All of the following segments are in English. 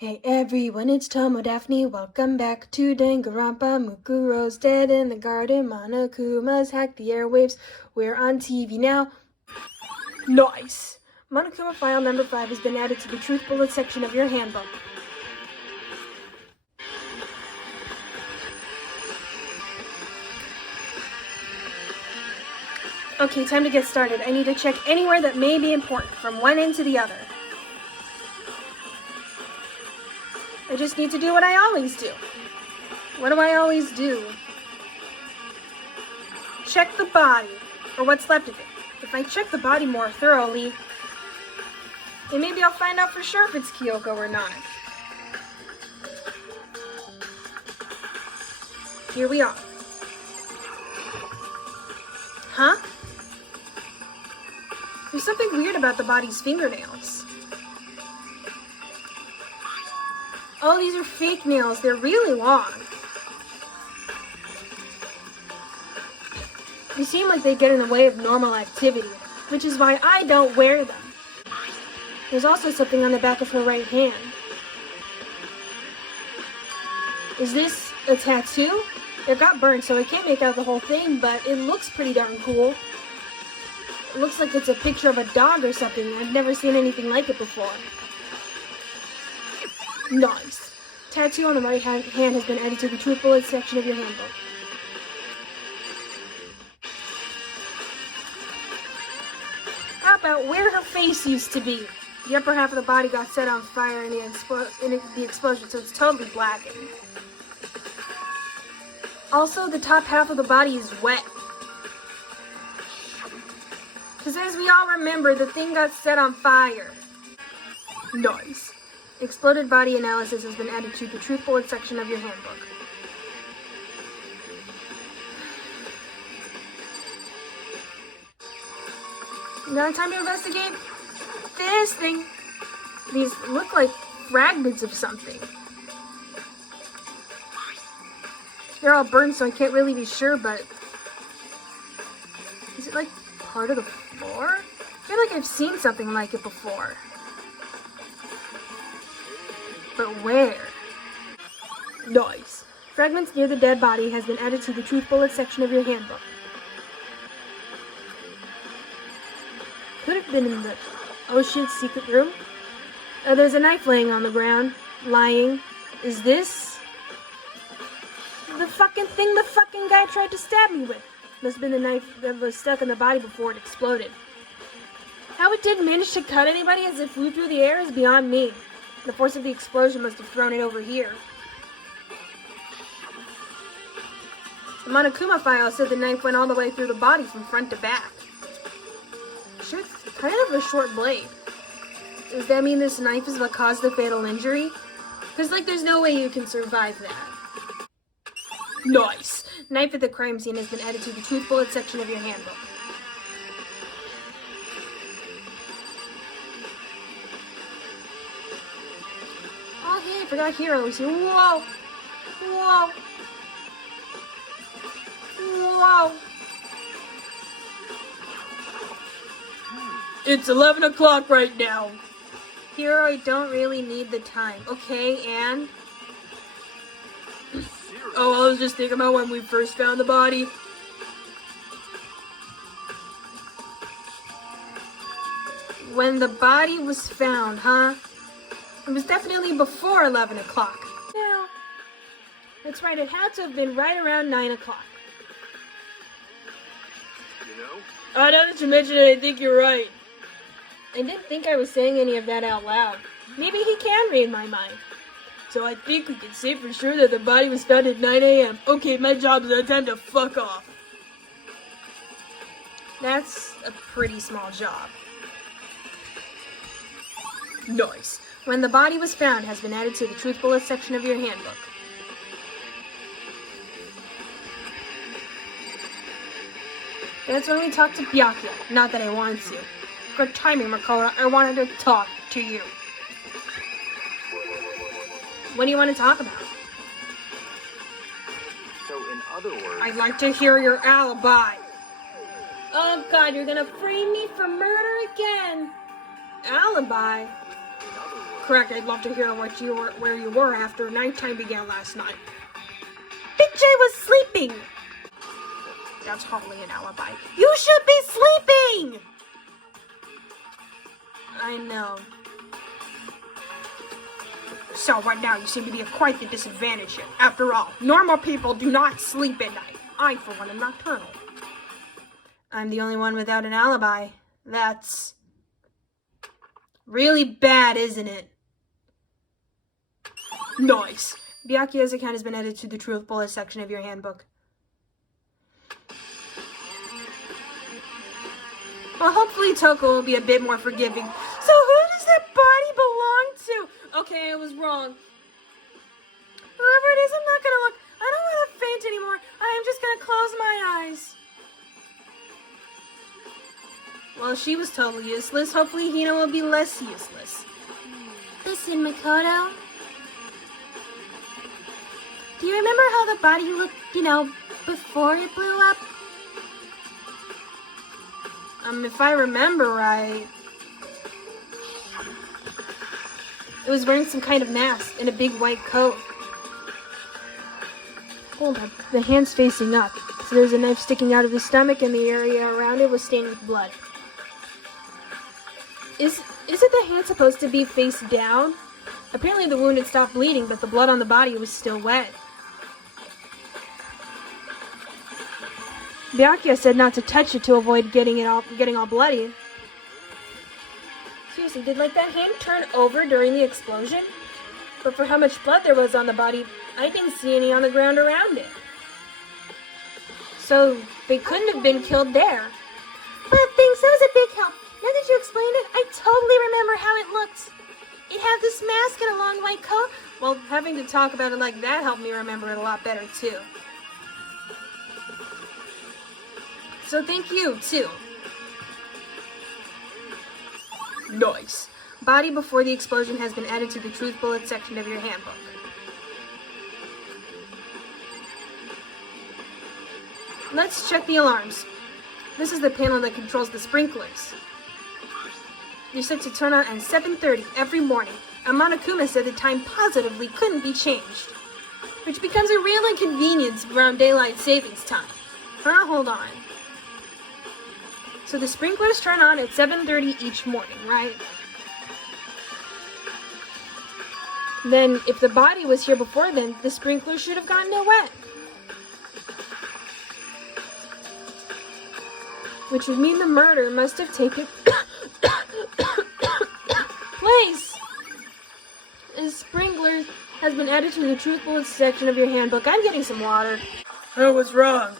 Hey everyone, it's Tomo Daphne. Welcome back to Danganronpa. Mukuro's dead in the garden. Monokuma's hacked the airwaves. We're on TV now. Nice! Monokuma file number 5 has been added to the Truth Bullet section of your handbook. Okay, time to get started. I need to check anywhere that may be important, from one end to the other. I just need to do what I always do. What do I always do? Check the body, or what's left of it. If I check the body more thoroughly, then maybe I'll find out for sure if it's Kyoko or not. Here we are. Huh? There's something weird about the body's fingernails. Oh, these are fake nails. They're really long. They seem like they get in the way of normal activity, which is why I don't wear them. There's also something on the back of her right hand. Is this a tattoo? It got burned, so I can't make out the whole thing, but it looks pretty darn cool. It looks like it's a picture of a dog or something. I've never seen anything like it before. Nice. Tattoo on the right hand has been added to the Truth Bullet section of your handbook. How about where her face used to be? The upper half of the body got set on fire in the explosion, so it's totally blackened. Also, the top half of the body is wet. Because as we all remember, the thing got set on fire. Nice. Exploded body analysis has been added to the Truth Bullet section of your handbook. Now time to investigate this thing. These look like fragments of something. They're all burned, so I can't really be sure, but is it like part of the floor? I feel like I've seen something like it before. But where? Nice. Fragments near the dead body has been added to the Truth Bullet section of your handbook. Could have been in the ocean's secret room. There's a knife laying on the ground. Lying. Is this the fucking thing the fucking guy tried to stab me with? Must have been the knife that was stuck in the body before it exploded. How it didn't manage to cut anybody as it flew through the air is beyond me. The force of the explosion must have thrown it over here. The Monokuma file said the knife went all the way through the body from front to back. Sure, it's kind of a short blade. Does that mean this knife is what caused the fatal injury? Because, like, there's no way you can survive that. Nice! Knife at the crime scene has been added to the Truth Bullet section of your handbook. Oh, hey, I forgot heroes here. Whoa! Whoa! Whoa! It's 11 o'clock right now. Hero, I don't really need the time. Okay, and? Oh, I was just thinking about when we first found the body. When the body was found, huh? It was definitely before 11 o'clock. Yeah. That's right, it had to have been right around 9 o'clock. You know? Now that you mention it, I think you're right. I didn't think I was saying any of that out loud. Maybe he can read my mind. So I think we can say for sure that the body was found at 9 a.m. Okay, my job is time to fuck off. That's a pretty small job. Nice. When the body was found has been added to the Truth Bullet section of your handbook. That's when we talked to Byakuya. Not that I wanted to. Good timing, Makoto. I wanted to talk to you. What do you want to talk about? So, in other words... I'd like to hear your alibi. Oh God, you're gonna frame me for murder again. Alibi? correct, I'd love to hear where you were after nighttime began last night. Big J was sleeping! That's hardly an alibi. You should be sleeping! I know. So right now you seem to be at quite the disadvantage here. After all, normal people do not sleep at night. I, for one, am nocturnal. I'm the only one without an alibi. That's really bad, isn't it? Nice. Byakuya's account has been added to the truth bullet section of your handbook. Well, hopefully Toko will be a bit more forgiving. So who does that body belong to? Okay, I was wrong. Whoever it is, I'm not gonna look. I don't want to faint anymore. I am just gonna close my eyes. Well, she was totally useless. Hopefully Hina will be less useless. Listen, Makoto. Do you remember how the body looked, before it blew up? If I remember right, it was wearing some kind of mask and a big white coat. Hold on, the hand's facing up, so there's a knife sticking out of his stomach and the area around it was stained with blood. Isn't the hand supposed to be face down? Apparently the wound had stopped bleeding, but the blood on the body was still wet. Byakuya said not to touch it to avoid getting all bloody. Seriously, did that hand turn over during the explosion? But for how much blood there was on the body, I didn't see any on the ground around it. So they couldn't have been killed there. Well, thanks, that was a big help. Now that you explained it, I totally remember how it looked. It had this mask and a long white coat. Well, having to talk about it like that helped me remember it a lot better, too. So thank you, too. Nice. Body before the explosion has been added to the truth bullet section of your handbook. Let's check the alarms. This is the panel that controls the sprinklers. You're set to turn on at 7:30 every morning. Monokuma said the time positively couldn't be changed, which becomes a real inconvenience around daylight savings time. Hold on. So the sprinklers turn on at 7:30 each morning, right? Then, if the body was here before then, the sprinklers should have gotten it wet. Which would mean the murder must have taken place. The sprinkler has been added to the truth bullet section of your handbook. I'm getting some water. Oh, what's wrong?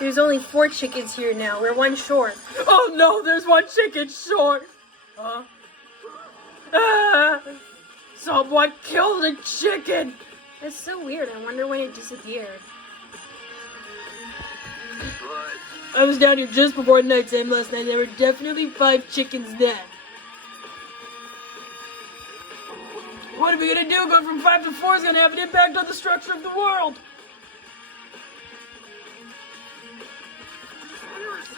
There's only 4 chickens here now. We're 1 short. Oh no, there's 1 chicken short. Huh? Someone killed a chicken. That's so weird. I wonder when it disappeared. I was down here just before nighttime last night. There were definitely 5 chickens then. What are we gonna do? Going from 5 to 4 is gonna have an impact on the structure of the world.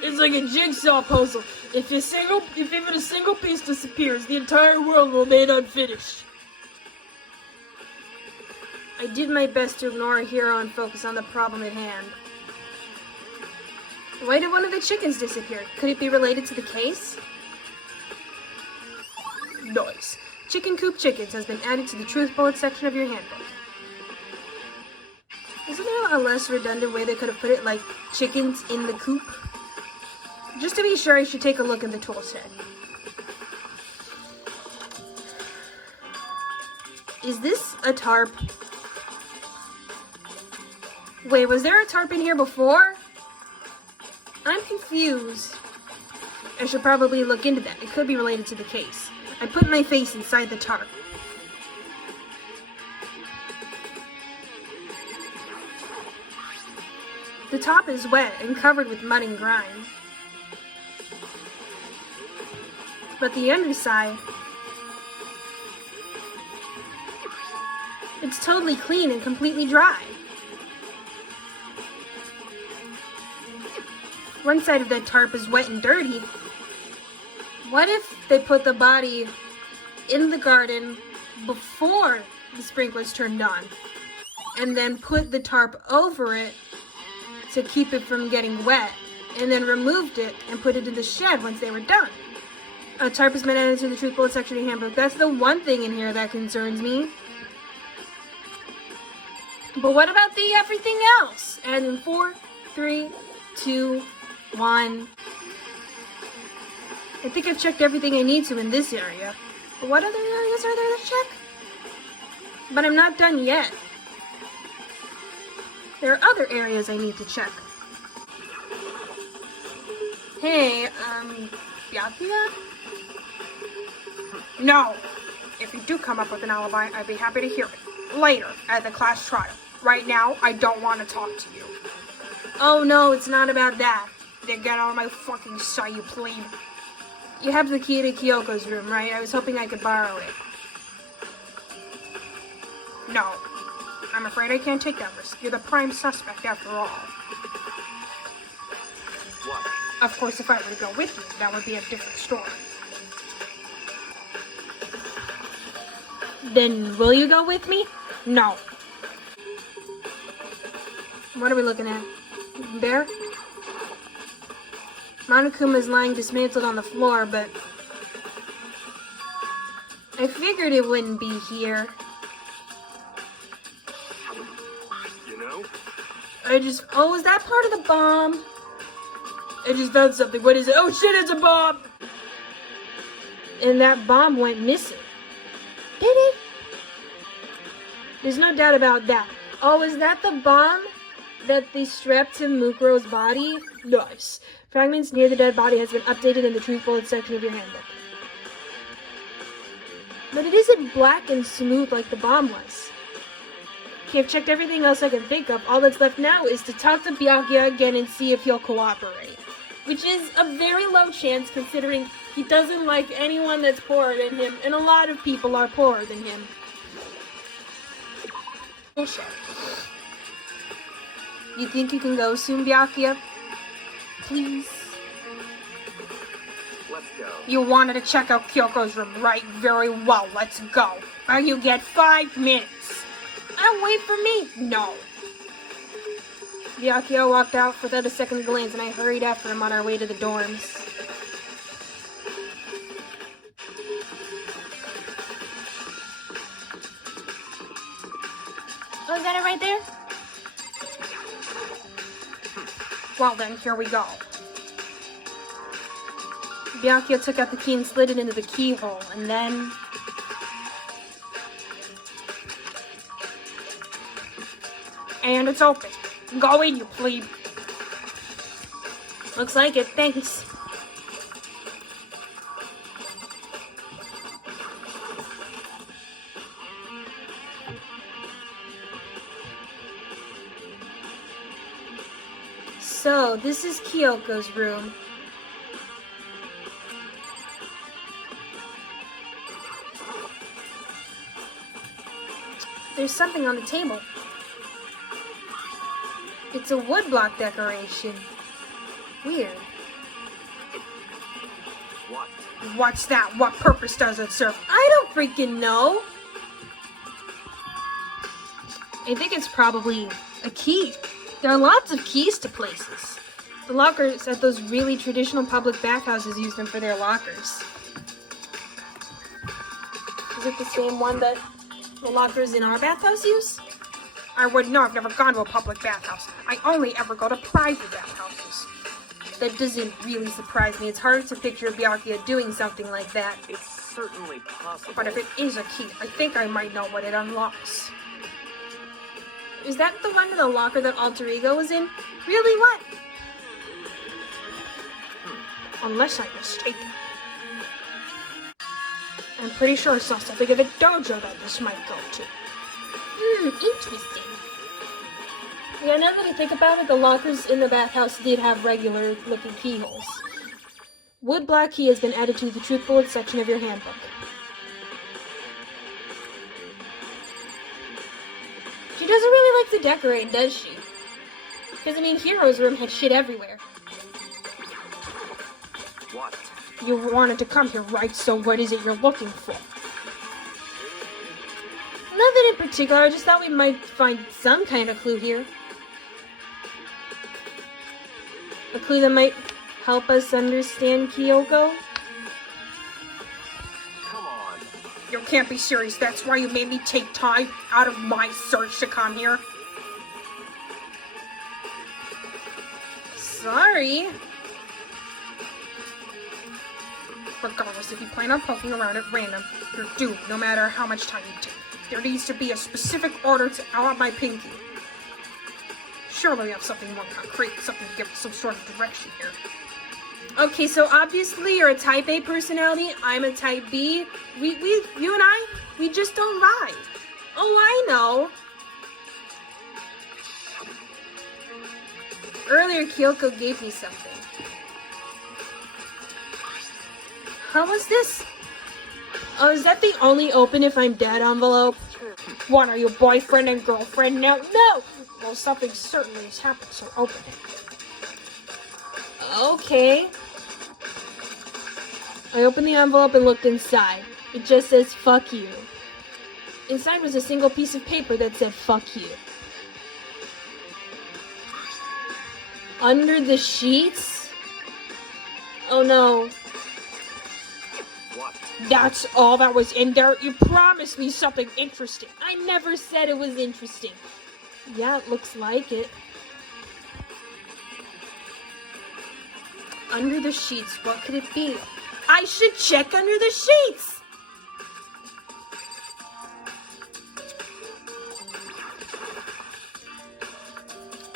It's like a jigsaw puzzle. If even a single piece disappears, the entire world will remain unfinished. I did my best to ignore a hero and focus on the problem at hand. Why did one of the chickens disappear? Could it be related to the case? Nice. Chicken coop chickens has been added to the truth bullet section of your handbook. Isn't there a less redundant way they could have put it, like chickens in the coop? Just to be sure, I should take a look in the tool set. Is this a tarp? Wait, was there a tarp in here before? I'm confused. I should probably look into that. It could be related to the case. I put my face inside the tarp. The top is wet and covered with mud and grime. But the underside, it's totally clean and completely dry. One side of that tarp is wet and dirty, What if they put the body in the garden before the sprinklers turned on, and then put the tarp over it to keep it from getting wet, and then removed it and put it in the shed once they were done? A tarp has been added to the truth bullet section of your handbook. That's the one thing in here that concerns me. But what about the everything else? And in 4, 3, 2, 1. I think I've checked everything I need to in this area. But what other areas are there to check? But I'm not done yet. There are other areas I need to check. Hey, Byakuya? No! If you do come up with an alibi, I'd be happy to hear it. Later, at the class trial. Right now, I don't want to talk to you. Oh no, it's not about that. Then get out of my fucking sight, you plebe. You have the key to Kyoko's room, right? I was hoping I could borrow it. No. I'm afraid I can't take that risk. You're the prime suspect after all. What? Of course, if I were to go with you, that would be a different story. Then will you go with me? No. What are we looking at? There? Monokuma's lying dismantled on the floor, but I figured it wouldn't be here. You know? Oh, is that part of the bomb? I just found something. What is it? Oh shit, it's a bomb! And that bomb went missing. Did it? There's no doubt about that. Oh, is that the bomb that they strapped to Mukuro's body? Nice. Fragments near the dead body has been updated in the truth bullet section of your handbook. But it isn't black and smooth like the bomb was. Okay, I've checked everything else I can think of. All that's left now is to talk to Byakuya again and see if he'll cooperate. Which is a very low chance considering he doesn't like anyone that's poorer than him, and a lot of people are poorer than him. Bullshit. You think you can go soon, Byakuya? Please? Let's go. You wanted to check out Kyoko's room, right? Very well, let's go. And you get 5 minutes. And wait for me. No. Byakuya walked out without a second glance, and I hurried after him on our way to the dorms. Oh, is that it right there? Well then, here we go. Byakuya took out the key and slid it into the keyhole, and then... And it's open. Go in, you plebe. Looks like it, thanks. So, this is Kyoko's room. There's something on the table. It's a woodblock decoration. Weird. What? What's that? What purpose does it serve? I don't freaking know. I think it's probably a key. There are lots of keys to places. The lockers at those really traditional public bathhouses use them for their lockers. Is it the same one that the lockers in our bathhouse use? I wouldn't know. I've never gone to a public bathhouse. I only ever go to private bathhouses. That doesn't really surprise me. It's hard to picture Byakuya doing something like that. It's certainly possible. But if it is a key, I think I might know what it unlocks. Is that the one in the locker that Alter Ego was in? Really, what? Unless I'm mistaken. I'm pretty sure I saw something in the dojo that this might go to. Interesting. Yeah, now that I think about it, the lockers in the bathhouse did have regular-looking keyholes. Wood black key has been added to the truth bullet section of your handbook. She doesn't really like to decorate, does she? Because, I mean, Hero's room had shit everywhere. What? You wanted to come here, right? So what is it you're looking for? Nothing in particular, I just thought we might find some kind of clue here. A clue that might help us understand Kyoko? Come on. You can't be serious. That's why you made me take time out of my search to come here. Sorry. Regardless, if you plan on poking around at random, you're doomed no matter how much time you take. There needs to be a specific order to out my pinky. Surely we have something more concrete, something to give us some sort of direction here. Okay, so obviously you're a type A personality, I'm a type B. You and I, we just don't vibe. Oh, I know. Earlier, Kyoko gave me something. How was this? Oh, is that the only open if I'm dead envelope? What, are you boyfriend and girlfriend now? No! Well, something certainly has happened, so open it. Okay. I opened the envelope and looked inside. It just says, fuck you. Inside was a single piece of paper that said, fuck you. Under the sheets? Oh no. What? That's all that was in there? You promised me something interesting. I never said it was interesting. Yeah, it looks like it. Under the sheets, what could it be? I should check under the sheets!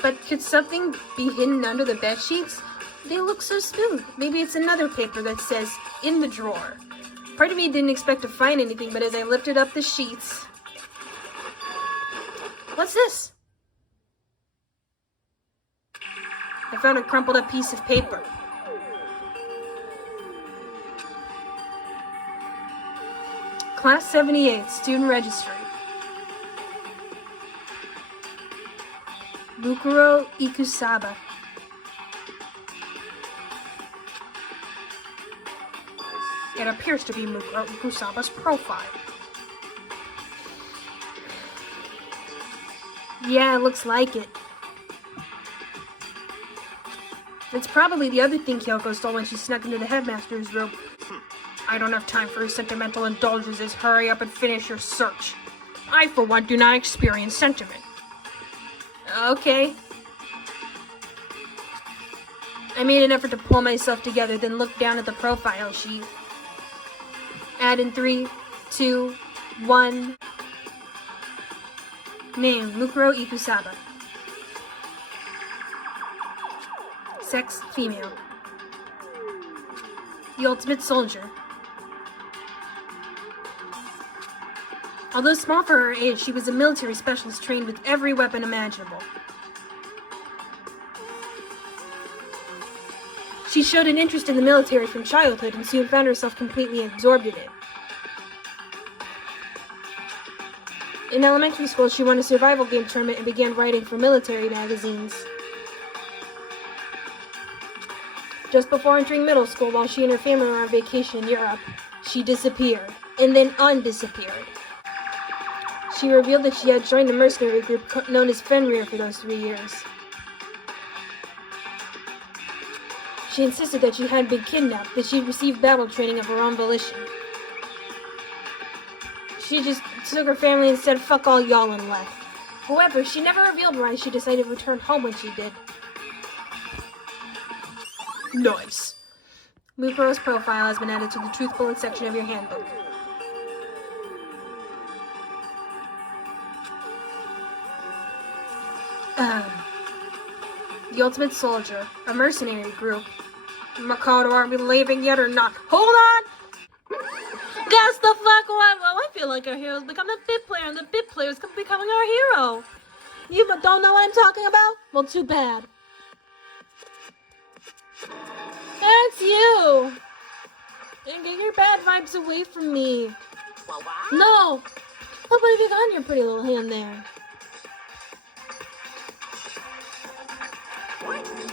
But could something be hidden under the bed sheets? They look so smooth. Maybe it's another paper that says, in the drawer. Part of me didn't expect to find anything, but as I lifted up the sheets... What's this? I found a crumpled up piece of paper. Class 78, student registry. Bukuro Ikusaba. It appears to be Mukuro Ikusaba's profile. Yeah, it looks like it. It's probably the other thing Kyoko stole when she snuck into the headmaster's room. I don't have time for your sentimental indulgences. Hurry up and finish your search. I, for one, do not experience sentiment. Okay. I made an effort to pull myself together, then looked down at the profile sheet. Add in 3, 2, 1. Name, Mukuro Ikusaba. Sex, female. The ultimate soldier. Although small for her age, she was a military specialist trained with every weapon imaginable. She showed an interest in the military from childhood and soon found herself completely absorbed in it. In elementary school, she won a survival game tournament and began writing for military magazines. Just before entering middle school, while she and her family were on vacation in Europe, she disappeared, and then undisappeared. She revealed that she had joined a mercenary group known as Fenrir for those 3 years. She insisted that she had been kidnapped, that she'd received battle training of her own volition. She just took her family and said, fuck all y'all, and left. However, she never revealed why she decided to return home when she did. Nice. Mukuro's profile has been added to the truth bullet section of your handbook. The Ultimate Soldier, a mercenary group. Makoto, are we leaving yet or not? Hold on! Guess the fuck what? Well, I feel like our hero's become the bit player, and the bit player's becoming our hero. You don't know what I'm talking about? Well, too bad. That's you! And get your bad vibes away from me. No! What have you got in your pretty little hand there?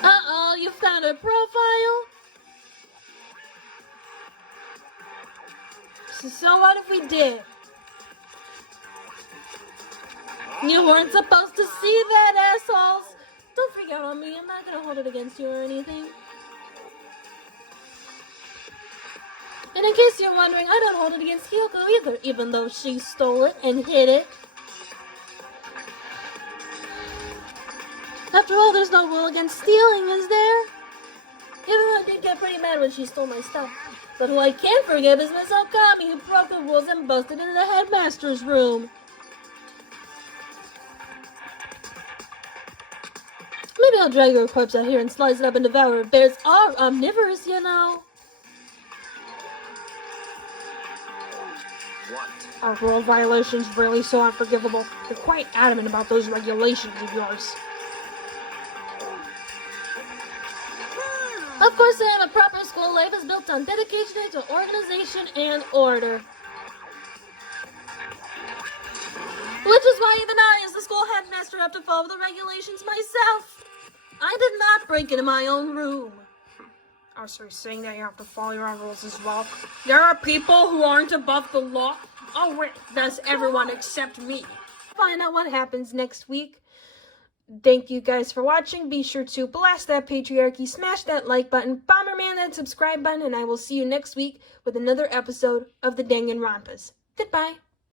Uh-oh, you found a profile? So what if we did? You weren't supposed to see that, assholes! Don't freak out on me, I'm not gonna hold it against you or anything. And in case you're wondering, I don't hold it against Kyoko either, even though she stole it and hid it. After all, there's no rule against stealing, is there? Even though I did get pretty mad when she stole my stuff. But who I can't forgive is Miss Okami, who broke the rules and busted into the headmaster's room. Maybe I'll drag her corpse out here and slice it up and devour it. Bears are omnivorous, you know. What? Are rule violations really so unforgivable? You're quite adamant about those regulations of yours. Of course I am. A proper school life is built on dedication to organization and order. Which is why even I, as the school headmaster, have to follow the regulations myself. I did not break into my own room. Oh, so you're saying that you have to follow your own rules as well? There are people who aren't above the law? Oh, wait, that's everyone except me. Find out what happens next week. Thank you guys for watching. Be sure to blast that patriarchy, smash that like button, Bomberman that subscribe button, and I will see you next week with another episode of the Danganronpas. Goodbye.